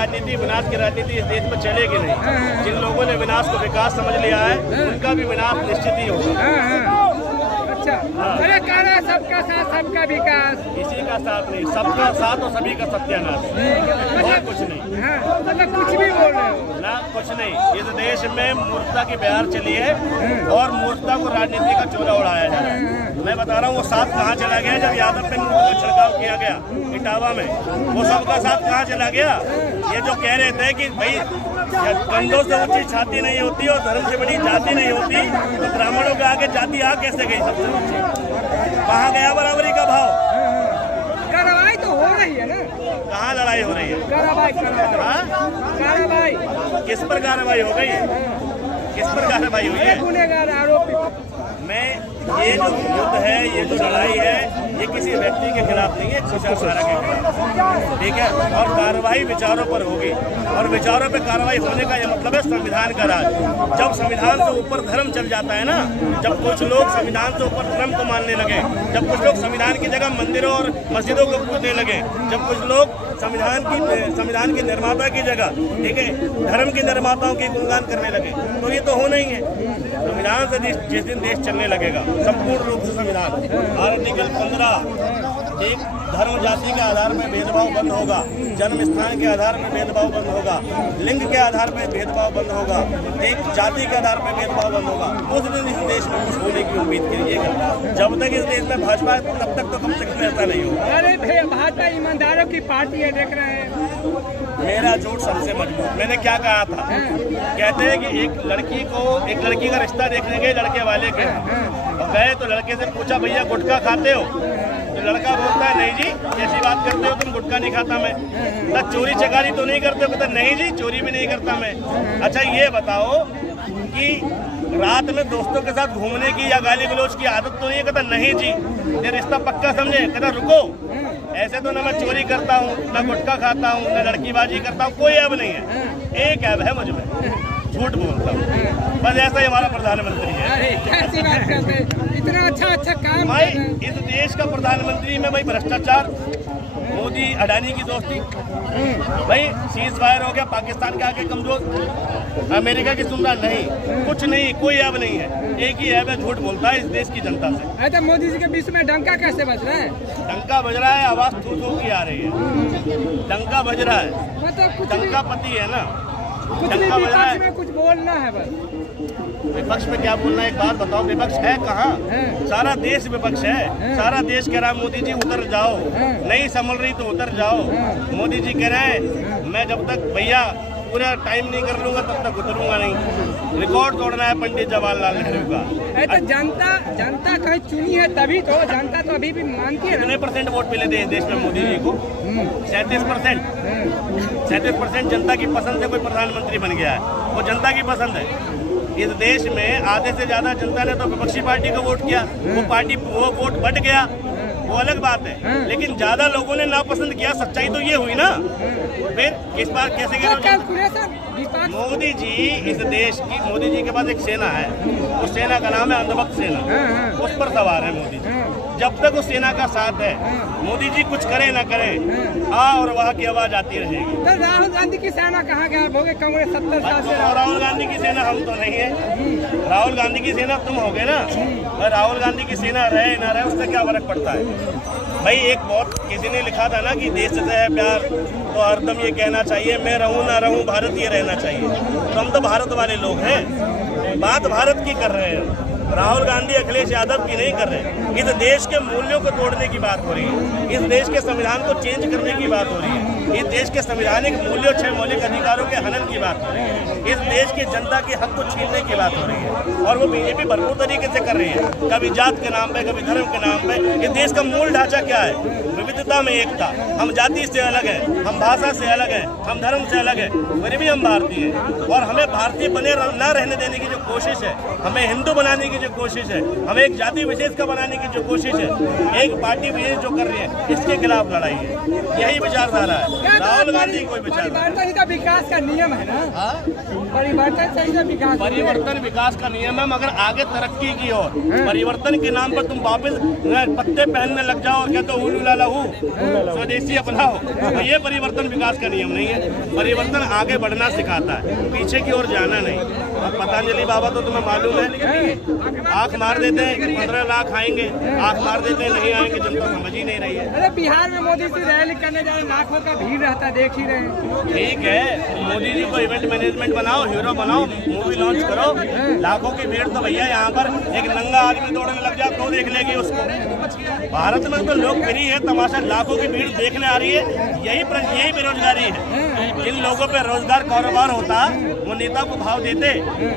राजनीति, विनाश की राजनीति इस देश में चलेगी नहीं। जिन लोगों ने विनाश को विकास समझ लिया है, उनका भी विनाश निश्चित ही होगा। अच्छा, अरे कहना सबका साथ सबका विकास, किसी का साथ नहीं, सबका साथ और सभी का सत्यानाश, और कुछ नहीं। मतलब कुछ भी बोल रहे हो ना, कुछ नहीं। इस देश में मूर्खता की बहार चली है और मूर्खता को राजनीति का चोला उड़ाया जा रहा है। मैं बता रहा हूँ वो साथ कहाँ चला गया जब यादव पे नोट का छिड़काव किया गया इटावा में, वो सबका साथ कहाँ चला गया? ये जो कह रहे थे कि भाई कंधों से ऊंची छाती नहीं होती और धर्म से बड़ी जाति नहीं होती, तो ब्राह्मणों के आगे जाति आ कैसे गई सबसे ऊंची? कहाँ गया बराबरी का भाव? कार्रवाई तो हो रही है ना, कहाँ लड़ाई हो रही है? कार्रवाई किस पर कार्रवाई हो गई? किस पर कार्रवाई हुई है? गुनहगार आरोपी मैं ये जो युद्ध है, ये जो लड़ाई है, ये किसी व्यक्ति के खिलाफ नहीं है, विचारधारा के खिलाफ, ठीक है। और कार्रवाई विचारों पर होगी और विचारों पे कार्रवाई होने का ये मतलब है संविधान का राज। जब संविधान से ऊपर धर्म चल जाता है ना, जब कुछ लोग संविधान से ऊपर धर्म को मानने लगे, जब कुछ लोग संविधान की जगह मंदिरों और मस्जिदों को पूजने लगे, जब कुछ लोग संविधान के निर्माता की जगह, ठीक है, धर्म के निर्माताओं की गुणगान करने लगे, तो ये तो होना ही है। संविधान से जिस दिन देश चलने लगेगा संपूर्ण रूप से संविधान, आर्टिकल 15, ठीक, धर्म जाति के आधार पर भेदभाव बंद होगा, जन्म स्थान के आधार पर भेदभाव बंद होगा, लिंग के आधार पर भेदभाव बंद होगा, एक जाति के आधार पर भेदभाव बंद होगा। उस दिन इस देश में कुछ होने की उम्मीद कीजिएगा। जब तक इस देश में भाजपा है तब तक तो कम से कम ऐसा नहीं होगा। अरे भाजपा ईमानदारों की पार्टी है, देख रहे हैं। मेरा झूठ सबसे मजबूत। मैंने क्या कहा था? कहते हैं कि एक लड़की का रिश्ता देखने गए लड़के वाले के, और गए तो लड़के से पूछा भैया गुटखा खाते हो? तो लड़का बोलता है नहीं जी, कैसी बात करते हो तुम, गुटखा नहीं खाता मैं। ना चोरी चकारी तो नहीं करते हो? कहता नहीं जी, चोरी भी नहीं करता मैं। अच्छा ये बताओ कि रात में दोस्तों के साथ घूमने की या गाली गलौज की आदत तो नहीं है? कहता नहीं जी। ये रिश्ता पक्का समझे? कहता रुको, ऐसे तो ना मैं चोरी करता हूँ, ना गुटखा खाता हूँ, ना लड़कीबाजी करता हूँ, कोई ऐब नहीं है। एक ऐब है मुझ में, झूठ बोलता हूँ। बस ऐसा ही हमारा प्रधानमंत्री है। अरे कैसी बात करते हैं, इतना अच्छा काम भाई इस देश का प्रधानमंत्री में भाई भ्रष्टाचार, मोदी अडानी की दोस्ती, भाई सीज फायर हो गया, पाकिस्तान के आगे कमजोर, अमेरिका की सुनना नहीं, कुछ नहीं, कोई ऐब नहीं है। एक ही ऐब है, झूठ बोलता है इस देश की जनता से। अरे मोदी जी के बीच में डंका कैसे बज रहा है? डंका बज रहा है, आवाज थू थू की आ रही है, डंका बज रहा है, मतलब कुछ डंका पति है ना, कुछ डंका बज रहा है। में कुछ बोलना है बस। विपक्ष में क्या बोलना है? एक बात बताओ, विपक्ष है कहाँ? सारा देश विपक्ष है। सारा देश कह रहा है मोदी जी उतर जाओ, नहीं संभल रही तो उतर जाओ। मोदी जी कह रहे हैं मैं जब तक भैया पूरा टाइम नहीं कर लूंगा तब तक उतरूंगा नहीं। रिकॉर्ड तोड़ना है पंडित जवाहरलाल नेहरू का। तो जनता कहीं चुनी है तभी तो, जनता तो अभी भी मानती है। कितने % वोट मिले थे इस देश में मोदी जी को? 37%। 37% जनता की पसंद से कोई प्रधानमंत्री बन गया है, वो जनता की पसंद है। इस देश में आधे से ज्यादा जनता ने तो विपक्षी पार्टी को वोट किया, वो वोट बढ़ गया, वो अलग बात है, लेकिन ज्यादा लोगों ने नापसंद किया। सच्चाई तो ये हुई ना। फिर किस बार कैसे मोदी जी, इस देश की, मोदी जी के पास एक सेना है, उस सेना का नाम है अंधभक्त सेना, उस पर सवार है मोदी जी। जब तक उस सेना का साथ है, मोदी जी कुछ करे ना करे, आ और वहाँ की आवाज आती रहेगी। तो राहुल गांधी की सेना कहाँ गया? भोगे कांग्रेस 70 साल से। राहुल गांधी की सेना हम तो नहीं है, राहुल गांधी की सेना तुम होगे ना। और राहुल गांधी की सेना रहे ना रहे उससे क्या फर्क पड़ता है भाई? एक बहुत किसी ने लिखा था ना कि देश से है प्यार, तो हरदम ये कहना चाहिए मैं रहूं ना रहूं भारतीय रहना चाहिए। तो हम तो भारत वाले लोग हैं, बात भारत की कर रहे हैं। राहुल गांधी अखिलेश यादव की नहीं कर रहे। इस देश के मूल्यों को तोड़ने की बात हो रही है, इस देश के संविधान को चेंज करने की बात हो रही है, इस देश के संवैधानिक मूल्यों 6 मौलिक अधिकारों के हनन की बात हो रही है, इस देश की जनता के हक को छीनने की बात हो रही है। और वो बीजेपी भरपूर तरीके से कर रही है, कभी जात के नाम पे, कभी धर्म के नाम पे। इस देश का मूल ढांचा क्या है? विविधता में एकता। हम जाति से अलग है, हम भाषा से अलग है, हम धर्म से अलग है, फिर भी हम भारतीय हैं। और हमें भारतीय बने न रहने देने की जो कोशिश है, हमें हिंदू बनाने की जो कोशिश है, हमें एक जाति विशेष का बनाने की जो कोशिश है, एक पार्टी विशेष जो कर रही है, इसके खिलाफ लड़ाई है। यही विचारधारा है। राहुल गांधी कोई बेचारा। परिवर्तन ही तो विकास का नियम है ना। परिवर्तन से ही तो विकास। परिवर्तन विकास का नियम है, मगर आगे तरक्की की ओर। परिवर्तन के नाम पर तुम वापस पत्ते पहनने लग जाओ, क्या तो लहू स्वदेशी अपनाओ, तो ये परिवर्तन विकास का नियम नहीं है। परिवर्तन आगे बढ़ना सिखाता है, पीछे की ओर जाना नहीं। अब पतंजलि बाबा तो तुम्हें मालूम है, आंख मार देते हैं कि 15 लाख आएंगे, आंख मार देते हैं नहीं आएंगे, जनता समझ ही नहीं रही है। अरे बिहार में मोदी जी रैली करने जा रहे, लाखों का भीड़ रहता है, देख ही रहे हैं। ठीक है, मोदी जी को इवेंट मैनेजमेंट बनाओ, हीरो बनाओ, मूवी लॉन्च करो। लाखों की भीड़ तो भैया यहाँ पर एक नंगा आदमी दौड़ने लग जाए तो देख लेगी उसको। भारत में तो लोग फ्री है, तमाशा लाखों की भीड़ देखने आ रही है। यही बेरोजगारी है। जिन लोगों पे रोजगार कारोबार होता वो नेता को भाव देते।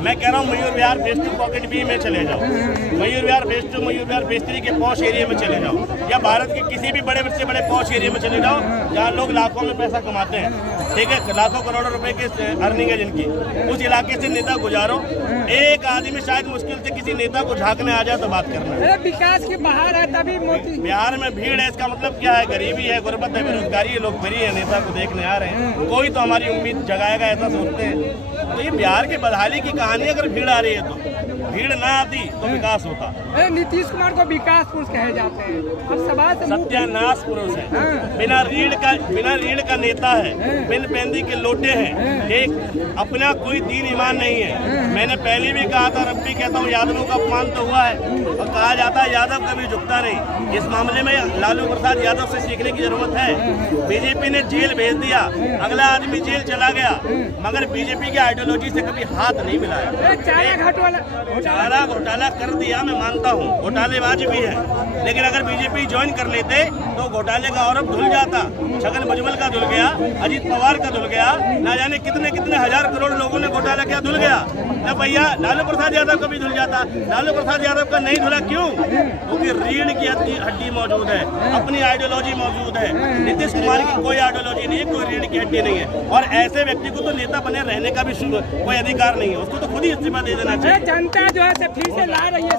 मैं कह रहा हूँ Mayur Vihar phase 2 pocket B में चले जाओ, मयूर विहार फेज 2, मयूर विहार फेज 3 के पॉश एरिया में चले जाओ, या भारत के किसी भी बड़े से बड़े पॉश एरिया में चले जाओ जहाँ लोग लाखों में पैसा कमाते हैं। ठीक है, लाखों करोड़ों रुपए की अर्निंग है जिनकी, उस इलाके से नेता गुजारो। एक आदमी शायद मुश्किल से किसी नेता को झांकने आ जाए तो बात करना। अरे विकास की बाहर है तभी मोदी। बिहार में भीड़ है, इसका मतलब क्या है? गरीबी है, गुर्बत है, बेरोजगारी है, लोग फ्री है, नेता को देखने आ रहे हैं। कोई तो हमारी उम्मीद जगाएगा, ऐसा सोचते हैं। तो ये बिहार की बदहाली की कहानी, अगर भीड़ आ रही है तो भीड़ ना आती तो विकास होता। अरे नीतीश कुमार को विकास पुरुष कहे जाते हैं, अब सवाल सत्यानाश पुरुष है, बिना रीढ़ का नेता है, बिन पेंदी के लोटे हैं, एक अपना कोई दीन ईमान नहीं है। मैंने पहले भी कहा था, अब भी कहता हूँ, यादवों का अपमान तो हुआ है और कहा जाता है यादव कभी झुकता नहीं। इस मामले में लालू प्रसाद यादव से सीखने की जरूरत है। बीजेपी ने जेल भेज दिया, अगला आदमी जेल चला गया, मगर बीजेपी की आइडियोलॉजी से कभी हाथ नहीं मिलाया। चारा घोटाला कर दिया, मैं मानता हूँ घोटालेबाज भी है, लेकिन अगर बीजेपी ज्वाइन कर लेते तो घोटाले का आरोप धुल जाता। छगन भुजबल का धुल गया, अजीत पवार का धुल गया, ना जाने कितने कितने हजार करोड़ लोगों ने घोटाला किया, धुल गया ना भैया। लालू प्रसाद यादव का भी धुल जाता। लालू प्रसाद यादव का नहीं धुला, क्यों? क्योंकि रीढ़ की हड्डी मौजूद है, अपनी आइडियोलॉजी मौजूद है। नीतीश कुमार की कोई आइडियोलॉजी नहीं है, कोई रीढ़ की हड्डी नहीं है, और ऐसे व्यक्ति को तो नेता बने रहने का भी कोई अधिकार नहीं है, उसको तो खुद ही इस्तीफा दे देना चाहिए। जनता जो है फिर से ला रही है।